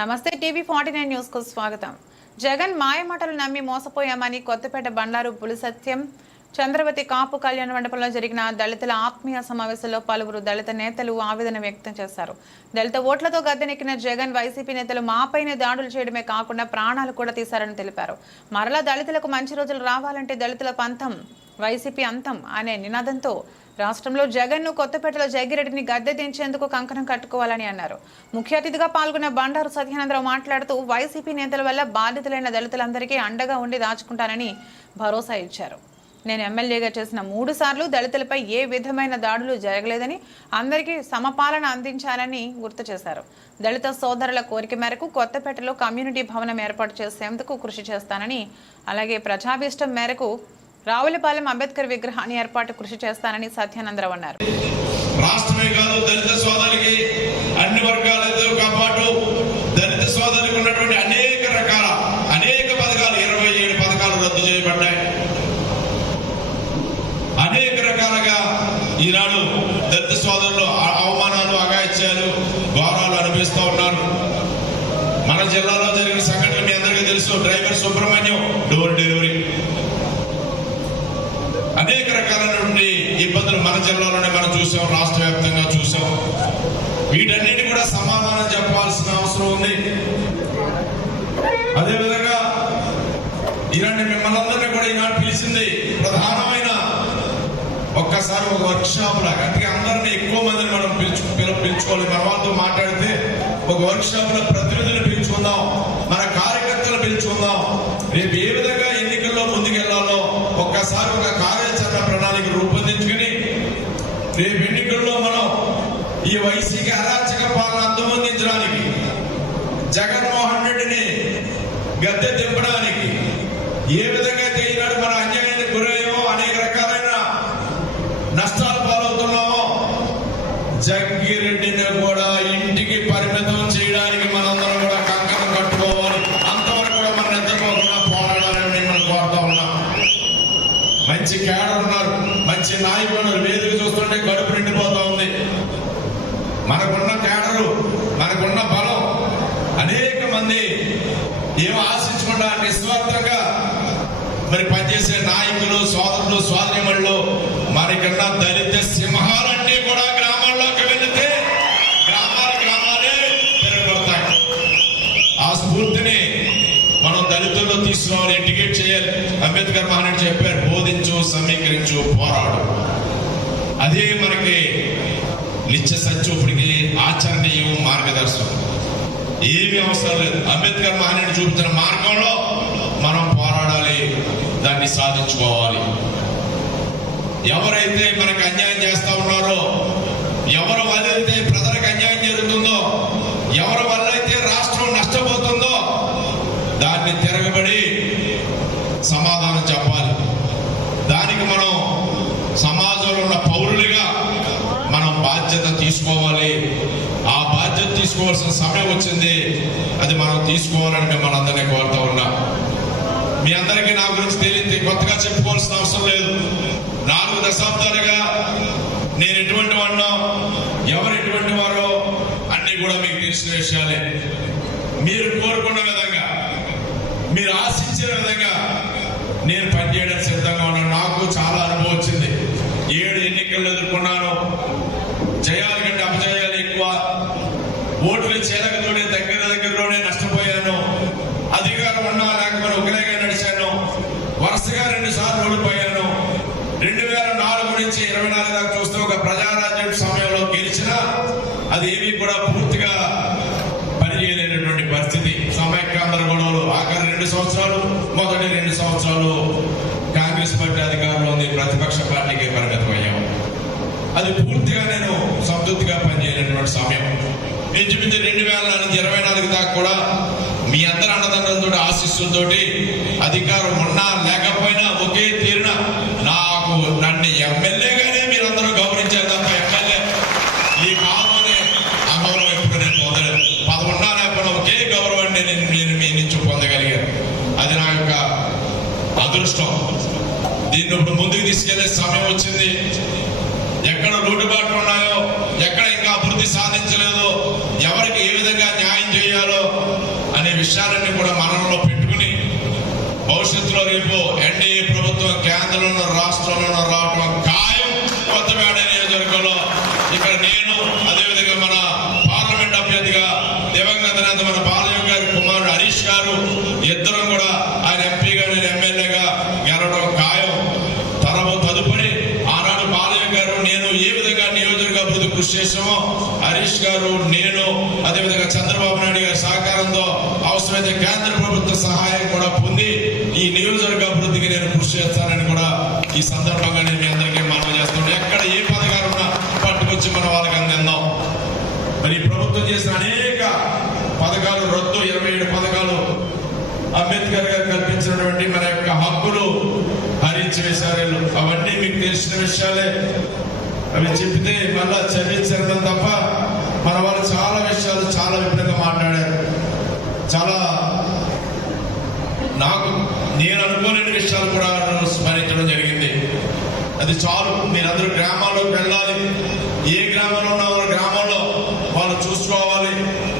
నమస్తే TV 49 news కు స్వాగతం. జగన్ మాయమాటలు నమ్మి మోసపోయామని కొత్తపేట బండారు పులిసత్యం చంద్రవతి కాపు కళ్యాణ మండపంలో జరిగిన దళితుల ఆత్మీయ సమావేశంలో పలువురు దళిత నేతలు ఆవేదన వ్యక్తం చేశారు. దళిత ఓట్లతో గద్దెనెక్కిన జగన్ వైసీపీ నేతలు మాపైనే దాడులు చేయడమే కాకుండా ప్రాణాలు కూడా తీశారని తెలిపారు. మరలా దళితులకు మంచి రోజులు రావాలంటే దళితుల పంతం వైసీపీ అంతం అనే నినాదంతో రాష్ట్రంలో జగన్ ను కొత్తపేటలో జగ్గిరెడ్డిని గద్దె దించేందుకు కంకణం కట్టుకోవాలని అన్నారు. ముఖ్య అతిథిగా పాల్గొన్న బండారు సత్యానందరావు మాట్లాడుతూ వైసీపీ నేతల వల్ల బాధితులైన దళితులందరికీ అండగా ఉండి దాచుకుంటానని భరోసా ఇచ్చారు. నేను ఎమ్మెల్యేగా చేసిన 3 సార్లు దళితులపై ఏ విధమైన దాడులు జరగలేదని, అందరికీ సమపాలన అందించాలని గుర్తు చేశారు. దళిత సోదరుల కోరిక మేరకు కొత్తపేటలో కమ్యూనిటీ భవనం ఏర్పాటు చేసేందుకు కృషి చేస్తానని, అలాగే ప్రజాభీష్టం మేరకు రావులపాలెం అంబేద్కర్ విగ్రహాన్ని ఏర్పాటు కృషి చేస్తానని సత్యానందరావు అన్నారు. రాష్ట్రమే కాదు దళిత సోదరులకి అన్ని వర్గాలతో పాటు దళిత సోదరులకు ఉన్నటువంటి అనేక పథకాలు 27 పథకాలు రద్దు చేయబడ్డాయి. అనేక రకాలుగా ఈనాడు దళిత సోదరులు అవమానాలు, అగాయిత్యాలు, ఘోరాలు అనిపిస్తూ ఉన్నారు. మన జిల్లాలో జరిగిన సంఘటన మీ అందరికీ తెలుసు. డ్రైవర్ సుబ్రహ్మణ్యం డోర్ డెలివరీ, అనేక రకాలైనటువంటి ఇబ్బందులు మన జిల్లాలోనే మనం చూసాం, రాష్ట్ర వ్యాప్తంగా చూసాం. వీటన్నిటి కూడా సమాధానం చెప్పాల్సిన అవసరం ఉంది. అదేవిధంగా ఇలాంటి మిమ్మల్ని అందరినీ కూడా ఈనాడు పిలిచింది ప్రధానమైన ఒక్కసారి ఒక వర్క్ షాప్ లాగా, అంటే అందరినీ ఎక్కువ మందిని మనం పిలుచుకోవాలి. మన వాళ్ళతో మాట్లాడితే ఒక వర్క్ షాప్ లో ప్రతినిధులు పిలుచుకుందాం, మన కార్యకర్తలు పిలుచుకుందాం. రేపు ఏ విధంగా ఎన్నికల్లో ముందుకెళ్లాలో ఒక్కసారి ఒక కార్యాచరణ ప్రణాళిక రూపొందించుకుని రేపు ఎన్నికల్లో మనం ఈ వైసీపీ అరాచక పాలన అంతమొందించడానికి, జగన్మోహన్ రెడ్డిని గద్దె దింపడానికి ఏ విధంగా అయితే ఈనాడు మన అన్యాయానికి గురయ్యామో, అనేక రకాలైన నష్టాలు పాలవుతున్నామో, జగ్గిరెడ్డిని కూడా ఇంటికి పరిమితం చేయడానికి మనందరం కూడా కంకణం కట్టుకోవాలి. అంతవరకు కూడా మన నిద్రపోకుండా పోరాడాలని మిమ్మల్ని కోరుతా ఉన్నాం. మంచి కేడర్ ఉన్నారు, మంచి నాయకులు. వేదిక చూస్తుంటే కడుపు నిండిపోతా ఉంది. మనకున్న కేడరు, మనకున్న బలం, అనేక మంది ఏమో ఆశించకుండా నిస్వార్థంగా మరి పనిచేసే నాయకులు, సోదరులు, సోదరిమణులు, మనకన్నా దళిత సింహాలన్నీ కూడా గ్రామాల్లోకి వెళితే గ్రామాలే పెరగబడతాయి. ఆ స్ఫూర్తిని మనం దళితుల్లో తీసుకురావాలి, ఇంటిగ్రేట్ చేయాలి. అంబేద్కర్ మహానుడు చెప్పారు, బోధించు, సమీకరించు, పోరాడు. అదే మనకి నిత్య సత్యూపుడికి ఆచరణీయం, మార్గదర్శనం. ఏమీ అవసరం లేదు. అంబేద్కర్ మహానుడు చూపించిన మార్గంలో మనం పోరాడాలి, దాన్ని సాధించుకోవాలి. ఎవరైతే మనకు అన్యాయం చేస్తా ఉన్నారో, ఎవరి వల్ల అయితే ప్రజలకు అన్యాయం జరుగుతుందో, ఎవరి వల్ల అయితే రాష్ట్రం నష్టపోతుందో దాన్ని తిరగబడి సమాధానం చెప్పాలి. దానికి మనం సమాజంలో ఉన్న పౌరులుగా మనం బాధ్యత తీసుకోవాలి. ఆ బాధ్యత తీసుకోవాల్సిన సమయం వచ్చింది. అది మనం తీసుకోవాలని మిమ్మల్ని అందరినీ కోరుతా ఉన్నా. మీ అందరికీ నా గురించి తెలియదు, కొత్తగా చెప్పుకోవాల్సిన అవసరం లేదు. 4 దశాబ్దాలుగా నేను ఎటువంటి వాడినో, ఎవరు ఎటువంటి వారో అన్ని కూడా మీకు తెలిసిన విషయాలే. మీరు కోరుకున్న విధంగా, మీరు ఆశించిన విధంగా నేను పనిచేయడానికి సిద్ధంగా ఉన్నాను. నాకు చాలా అనుభవం వచ్చింది. 7 ఎన్నికలు ఎదుర్కొన్నాను. జయాల కంటే అపజయాలు ఎక్కువ. ఓట్లు చేరకతోనే దగ్గరలోనే నష్టపోయాను. అధికారం ఉన్నా లేకపోతే ఒకలేగా నడిచాను. వరుసగా 2 సార్లు ఓడిపోయాను. 2004 నుంచి 24 దాకా చూస్తే ఒక ప్రజారాజ్యం సమయంలో గెలిచినా అది ఏమీ కూడా పూర్తిగా పనిచేయలేనటువంటి పరిస్థితి. సమైక్యాంధ్ర గొడవలు ఆఖరి 2 సంవత్సరాలు, మొదటి 2 సంవత్సరాలు కాంగ్రెస్ పార్టీ అధికారంలో ఉంది, ప్రతిపక్ష పార్టీకి పరిమితం అయ్యాము. అది పూర్తిగా నేను సంతృప్తిగా పనిచేయలేనటువంటి సమయం. ఇంచుమించు 2000 నుంచి 24 దాకా కూడా మీ అందరి అన్నదండలతో, ఆశీస్సులతో అధికారం ఉన్నా లేకపోయినా ఒకే తీరున నన్ను ఎమ్మెల్యేగానే మీరందరూ గౌరవించారు తప్ప ఎమ్మెల్యే ఈ కాదు అనే అగౌరవం ఎప్పుడు నేను పొందలేదు. 11 లేకపోయినా ఒకే గౌరవాన్ని నేను మీ నుంచి పొందగలిగాను. అది నా యొక్క అదృష్టం. దీన్ని ఇప్పుడు ముందుకు తీసుకెళ్లే సమయం వచ్చింది. ఎక్కడ లోటుబాట్లు ఉన్నాయో, ఎక్కడ ఇంకా అభివృద్ధి సాధించలేదో, ఎవరికి ఏ విధంగా న్యాయం చేయాలో విషయాలన్నీ కూడా మనలో పెట్టుకుని భవిష్యత్తులో రేపు ఎన్డీఏ ప్రభుత్వం కేంద్రంలో రాష్ట్రంలో రావడం ఖాయం. కొత్తపేట నియోజకవర్గంలో ఇక్కడ నేను అదేవిధంగా మన పార్లమెంట్ అభ్యర్థిగా దివంగత నేత మన బాలయ్య గారి కుమారుడు హరీష్ గారు ఇద్దరం కూడా ఆయన ఎంపీగా నేను ఎమ్మెల్యేగా గెలవడం ఖాయం. తదుపరి ఆనాడు బాలయ్య గారు నేను ఏ విధంగా నియోజకవర్గ అభివృద్ధి కృషి చేసామో హరీష్ గారు నేను అదేవిధంగా చంద్రబాబు నాయుడు గారి సహకారంతో అవసరమైతే కేంద్ర ప్రభుత్వ సహాయం కూడా పొంది ఈ నియోజకవర్గ అభివృద్ధికి నేను కృషి చేస్తానని కూడా ఈ సందర్భంగా నేను మీ అందరికీ మనవి చేస్తున్నాను. ఎక్కడ ఏ పథకాలు ఉన్నా పట్టుకొచ్చి మన వాళ్ళకి అందిద్దాం. మరి ప్రభుత్వం చేసిన అనేక పథకాలు రద్దు 27 పథకాలు అంబేద్కర్ గారు కల్పించినటువంటి మన యొక్క హక్కులు హరించి వేశారు. అవన్నీ మీకు తెలిసిన విషయాలే. అవి చెప్తే మళ్ళా చదివించడం తప్ప మన వాళ్ళు చాలా విషయాలు చాలా విభిన్నంగా మాట్లాడారు. చాలా నేను అనుకోలేని విషయాలు కూడా స్మరించడం జరిగింది. అది చాలు. మీరందరూ గ్రామాల్లోకి వెళ్ళాలి,